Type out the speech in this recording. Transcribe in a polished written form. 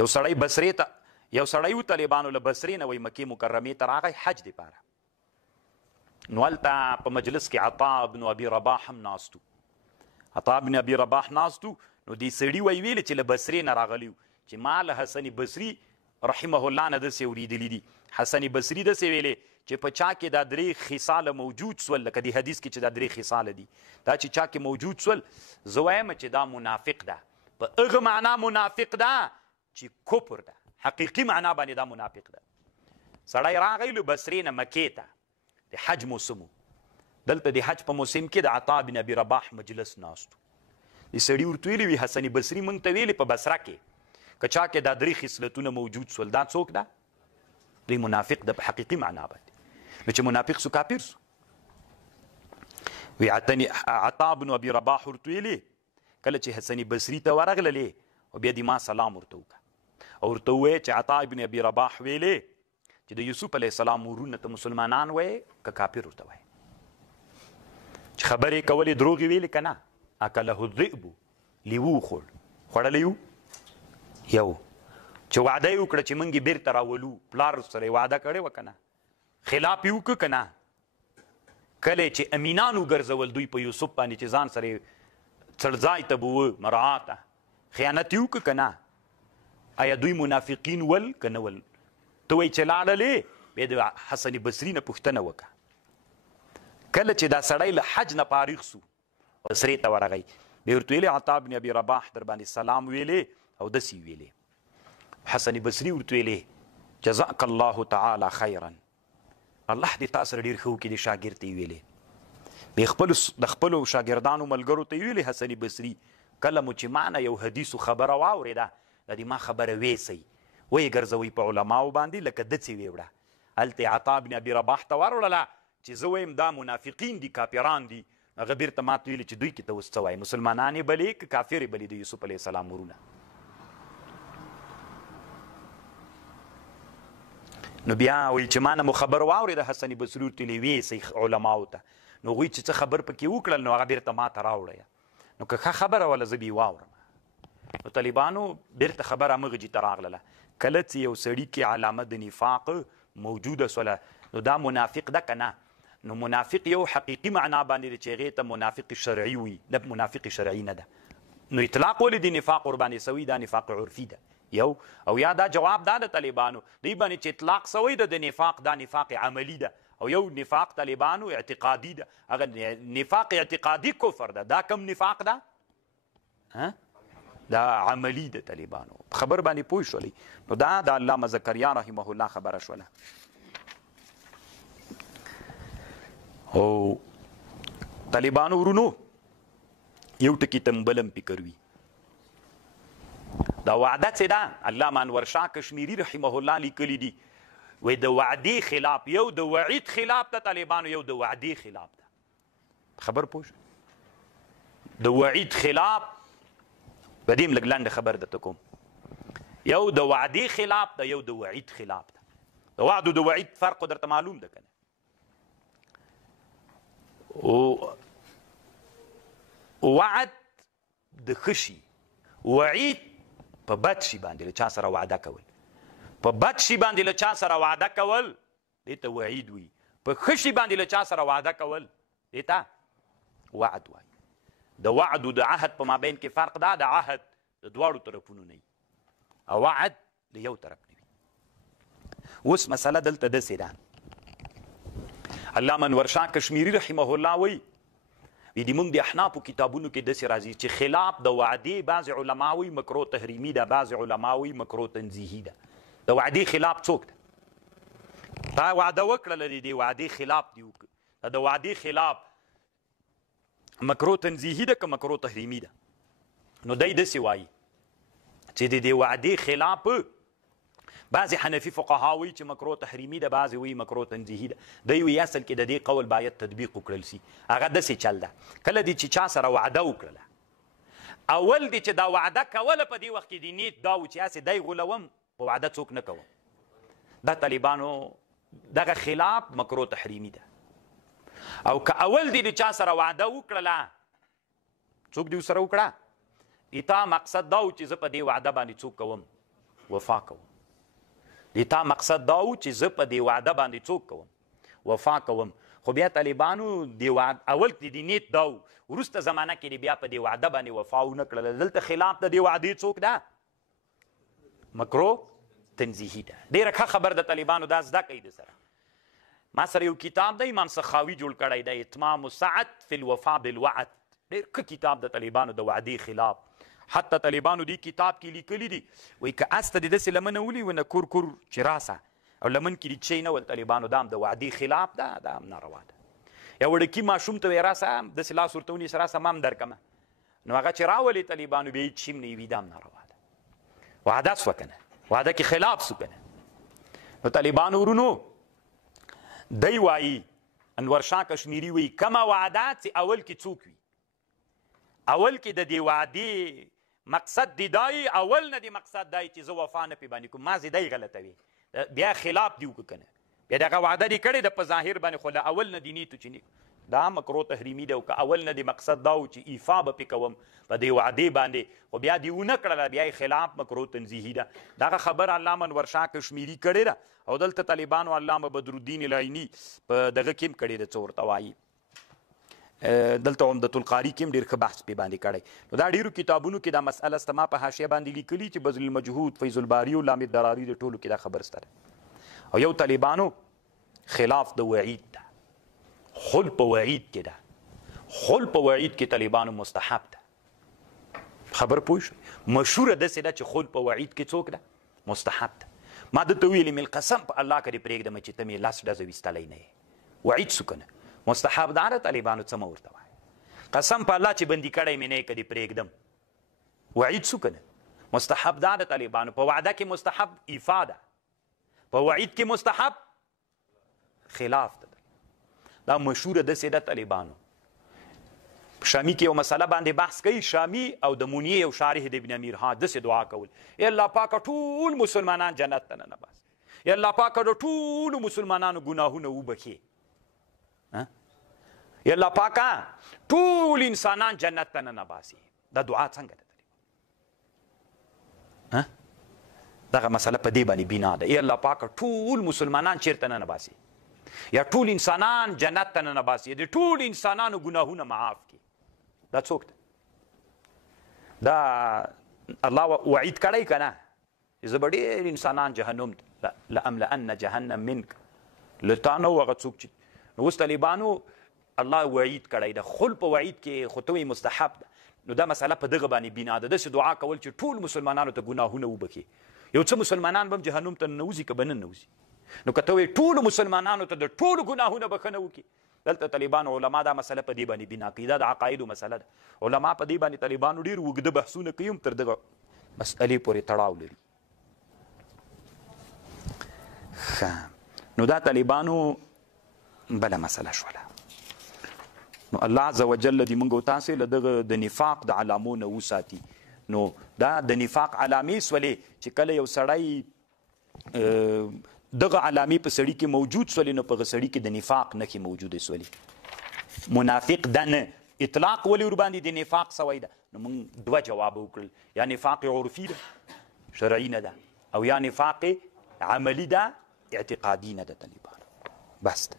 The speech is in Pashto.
یو سړی بصرې ته یو سړی و طالبانو له بصرې نه وایي مکې مکرمې ته راغی حج دپاره نو هلته په مجلس کې عطا بن ابي رباح هم ناست و عطا بن ابي رباح ناست و نو دې سړي وایي ویلې چې له بصرې نه راغلی و چې ما له حسن بصري رحمه الله نه داسې اورېدلي دي حسن بصري داسې ویلې چې په چا کې دا 3 خصاله موجود سول لکه دې حدیث کې چې دا 3 خصاله دي دا چې چا کې موجود سول زه وایم چې دا منافق ده په هغه معنا منافق ده چې کفر ده حقیقي معنا باندې دا منافق ده سړی راغی له بصرې نه مکې ته د حج موسم دلته د حج په موسم کې د عطا بن ابي رباح مجلس ناست د سړي ورته ویلي وي حسن بصري موږ ته ویلې په بصره کې که چا کې دا 3 خصلتونه موجود سول دا څوک ده دوی منافق ده په حقیقي معنا باندې نو چې منافق سو کافر سو وی عطا بن ابي رباح ورته ویلي کله چې حسن بصري ته ورغللې او بیا دې ما سلام ورته وکړه او ورته ووایه چې عطا بن ابي رباح ویلې چې د یوسف علیه السلام ورونه ته مسلمانان وایي که کافر ورته وایي چې خبرې کولې دروغې ویلې که نه اکله الذئب لیوه خوړلی یو چې وعده یې وکړه چې موږ یې بېرته راولو پلار سره یې وعده کړې وه که نه خلاف یې وکړه که نه کله چې امینان وګرځول دوی په یوسف باندې چې ځان سره څړځای ته به و مراعاته خیانت یې وکړه که نه آیا دوی منافقین ول که نه ول ته وایي چې لاړلې بیا د حسن بصري نه پوښتنه وکړه کله چې دا سړی له حج نه فارغ سو بصرې ته ورغی بیا ورته ویلې عطا بن ابي رباح در باندې سلام ویلې او داسې ویلې حسن بصري ورته ویلې جزاک الله تعالی خیرا الله دې تا سره ډېر ښه وکړي د شاګرد ته یې ویلې بیا د خپلو شاګردانو ملګرو ته یې ویلې حسن بصري کله مو چې ما نه یو حدیثو خبره واورېده د دې ما خبره ویسئ ویې ګرځوئ په علماو باندې لکه دڅې ویوړه هلته عطا بن ابي رباح ته وروړله چې زه وایم دا منافقین دي کافران دي هغه بیرته ماته ویلي چې دوی کې ته اوس څه وایي مسلمانان یې بلې که کافر یې بلې د یوسف علیه السلام ورونه نو بیا وایي چې ما نه مو خبر واورېده حسن بصري ورته ویلې ویسئ علماو ته نو هغوی چې څه خبر پکې وکړل نو هغه بیرته ما ته راوړه نو که ښه خبره وله زه به یې واورم نو طالبانو بیرته خبره همغه جي ته راغلله کله چې یو سړي کې علامه د نفاق موجوده سوله نو دا منافق ده که نه نو منافق یو حقیقي معنا باندې چې هغې ته منافق شرعي وي نه منافق شرعي نه ده نو اطلاق ولې د نفاق ورباندې سوي دا نفاق عرفي ده یو او یا دا جواب دا د طالبانو دوی باندې چې اطلاق سوی ده د نفاق دا نفاق عملي ده او یو نفاق طالبانو اعتقادي ده هغه نفاق اعتقادي کفر ده دا کم نفاق ده دا عملی د طالبانو خبر باندې پوه شولې نو دا د علامه زکریا رحمه الله خبره شوله او طالبانو ورونو یو ټکي ته بل هم فکر وي دا وعده څه ده علامه انور شاه کشمیري رحمه الله لیکلي دي وایي د وعدې خلاف یو د وعید خلاف ده طالبانو یو د وعدې خلاف ده خبر پوه شو د وعید خلاف په دې هم لږ لنډه خبر درته کوم یو د وعدې خلاف ده یو د وعید خلاف ده د وعد او د وعید فرق درته معلوم ده که نه وعد د ښه شي وعید په بد شي باندې له چا سره وعده کول په بد شي باندې له چا سره وعده کول دې ته وعید وي په ښه شي باندې له چا سره وعده کول دې ته وعد وایي د وعد او د عهد په مابین کې فرق ده د عهد د دواړو طرفونو نه وي او وعد د یو طرف نه وي اوس مسله دلته داسې ده علامه انور شاه کشمیري رحمه الله وایي د موږ د احنافو کتابونو کې داسې راځي چې خلاف د وعدې بعض علما وایي مکروه تحریمي ده بعض علما وایي مکروه تنزیهي ده د وعدې خلاف څوک ده تا وعده وکړله د دې وعدې خلاف دي د وعدې خلاف مکروه تنزیهي ده که مکروه تحریمي ده نو دی داسې وایي چې د دې وعدې خلاف بعضې حنفي فقها وایي چې مکروه تحریمي ده بعضې وایي مکروه تنزیهي ده دی وایي اصل کې د دې قول باید تطبیق وکړل سي هغه داسې چل ده کله دې چې چا سره وعده وکړله اول دې چې دا وعده کوله په دې وخت کې د نیت دا و چې هسې دی غولوم په وعده څوک نه کوم دا طالبانو دغه خلاف مکروه تحریمي ده او که اول دې د چا سره وعده وکړله څوک دې ورسره وکړه تا مقصد دا و چې زه په دې وعده باندې څوک کوم وفا کوم. د تا مقصد دا و چې زه په دې وعده باندې څوک کوم وفا کوم. خو بیا طالبانو اول د دې نیت دا و، وروسته زمانه کې بیا په دې وعده باندې وفا ونه کړله. دلته خلاف د دې وعدې څوک ده؟ مکرو تنزیهي ده. ډېره ښه خبر د طالبانو دا زده کوي. د سره ما سره یو کتاب دی امام سخاوي جوړ کړی دی، اتمام السعد فی الوفا بالوعد. ډېر ښه کتاب د طالبانو د وعدې خلاف. حتی طالبانو دې کتاب کې لیکلي دي وایي که اس ته د داسې لمنه ونیونه کور چې راسه او لمن کې دې چی نه ول طالبانو دا هم د وعدې خلاف ده، دا هم ناروا ده. یا وړکي ماشوم ته وایي راسه داسې لاس ورته ونیسه راسه ما هم درکمه، نو هغه چې راولې طالبانو بیا هېڅ شي هم نه وي، دا هم ناروا ده. وعده سوه که نه، وعده کې خلاف سو که نه. نو طالبانو ورونو دی وایي انور شاه کشمیري وایي کومه وعده چې اول کې څوک وي، اول کې د دې وعدې مقصد دی دای، اول نه دی مقصد دای چې زه وفا نه پې باندې کوم، ما زی دی غلطوي، بیا خلاف دی وکړه که نه، بیا دغه وعده دې کړې ده په ظاهر باندې، خو له اول نه دې نیت چې نه دا مکرو تحریمي ده. او که اول نه دې مقصد دا و چې ایفا به پې کوم په دې وعدې باندې، خو بیا دې ونه کړله، بیا یې خلاف مکرو تنزیهي ده. دغه خبر علامه انور شاه کشمیري کړې ده. او دلته طالبانو علامه بدرالدین العیني په دغه کې هم کړې ده، څه ورته وایي دلته عمدة القاري کې هم ډېر ښه بحث پې باندې کړی. نو دا ډېرو کتابونو کې دا مسئله سته، ما په حاشیه باندې لیکلي چې بذل المجهود، فیض الباري او لام الدراري د ټولو کې دا خبر سته. او یو طالبانو خلاف د وعید ده، خل په وعید کې ده، خل په وعید کې طالبانو مستحب ده. خبر پوه شو؟ مشهوره داسې ده چې خل په وعید کې څوک ده؟ مستحب ده. ما درته ویلې مې قسم په الله که دې پرېږدم چې ته مې لس ډزه ویستلی نه یې. وعید سو که نه مستحب ده. طالبانو څه مه ورته وایه، قسم په الله چې بندي کړی مې نه یې که دې پرېږدم. وعید سو که نه مستحب ده. طالبانو په وعده کې مستحب ایفا ده، په وعید کې مستحب خلاف ده. دا مشهوره داسې ده. طالبانو شامی کې یو مسله باندې بحث کوي، شامی او د مونیې یو شارح د ابن امیر ها داسې دعا کول، ای الله پاکه ټول مسلمانان جنت ته ننباسي، ای الله پاکه د ټولو مسلمانانو ګناهونه وبخې، ای الله پاکه ټول انسانان جنت ته ننباسي. دا دعا څنګه ده؟ دغه مسله په دې باندې بنا ده، ای الله پاکه ټول مسلمانان چیرته ننباسي، یا ټول انسانان جنت ته ننباسي، د ټول انسانانو ګناهونه معاف کړي. دا څوک ده؟ دا الله وعید کړی که نه؟ زه به ډېر انسانان جهنم لأملأن جهنم منک، له تا نه و هغه څوک چې نو اوس طالبانو الله وعید کړی ده. خل په وعید کې خو ته مستحب ده. نو دا مسله په دغه باندې بنا ده، داسې دعا کول چې ټول مسلمانانو ته ګناهونه وبخي. یو څه مسلمانان به هم جهنم ته ننوځي که به نه ننوځي. نو که ته وایې ټولو مسلمانانو ته د ټولو ګناهونه بخښنه وکړي، دلته طالبانو علما دا مسله په دې باندې بنا کوي. دا د عقایدو مسله ده. علما په دې باندې طالبانو ډېر اوږده بحثونه کوي، هم تر دغه مسئلې پورې تړاو لري. ښه، نو دا طالبانو بله مسله شوله. نو الله عز وجل دې موږ او تاسې له دغه د نفاق د علامو نه وساتي. نو دا د نفاق علامې سولې چې کله یو سړی دغه علامې په سړي کې موجود سولې، نو په هغه سړي کې د نفاق نښې موجودې سولې. منافق ده نه، اطلاق ولې ورباندې د نفاق سوی ده؟ نو موږ دوه جواب وکړل، یا نفاق عرفي ده شرعي نه ده، او یا نفاق عملي ده اعتقادي نه ده. طالبانو بس ده.